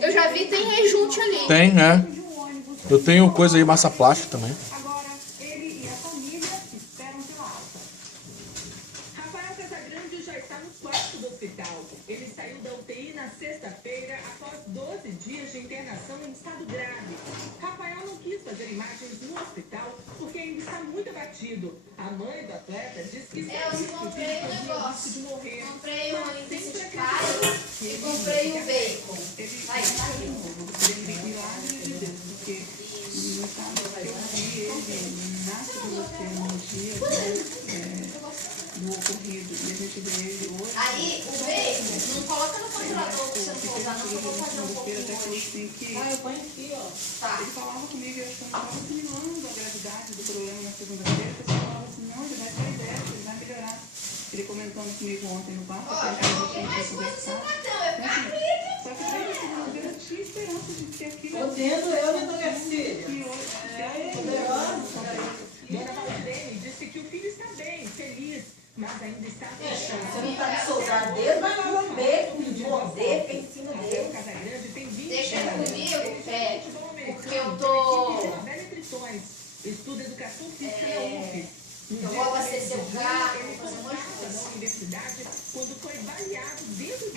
Eu já vi, tem rejunte ali. Tem, né? Eu tenho coisa aí, massa plástica também. Agora, ele e a família esperam pela alta. Rafael Casagrande já está no quarto do hospital. Ele saiu da UTI na sexta-feira após 12 dias de internação em estado grave. Rafael não quis fazer imagens no hospital porque ainda está muito abatido. A mãe do atleta disse que Eu comprei um negócio. de morrer. Comprei um intensificário e comprei o bacon. Aí, tá aqui. Ele tem milagres de Deus, porque no estado que eu vi ele na segunda-feira, no dia do ocorrido, e a gente vê ele hoje. Aí, o bacon, não coloca no congelador pra você não pousar, não, que eu vou fazer um pouquinho Até que hoje. tem que... Eu ponho aqui, ó. Tá. Ele falava comigo, eu acho que eu não estava assimilando a gravidade do problema na segunda-feira, porque eu falava assim, não, ele vai sair dessa, ele vai melhorar. Ele comentando comigo ontem no quarto, Olha, que a gente tem tinha mais que coisa no seu conversar. cartão, é carreta. Só que desde a segunda-feira eu tinha esperança de que aquilo... Tô tendo eu e Dona Garcia. que hoje... Dona Valdene disse que o filho está bem, feliz, mas ainda está fechado. Você não tá de soldar dele, vai lá no beco, de morder, fica em cima Rafael dele. Casagrande tem 20 Deixa ele anos. comigo, É, porque eu tô... Vila Velha Tritões. Estuda educação física na UF. Eu vou abastecer o carro, vou fazer um monte de coisa. Na universidade, quando foi baleado dentro do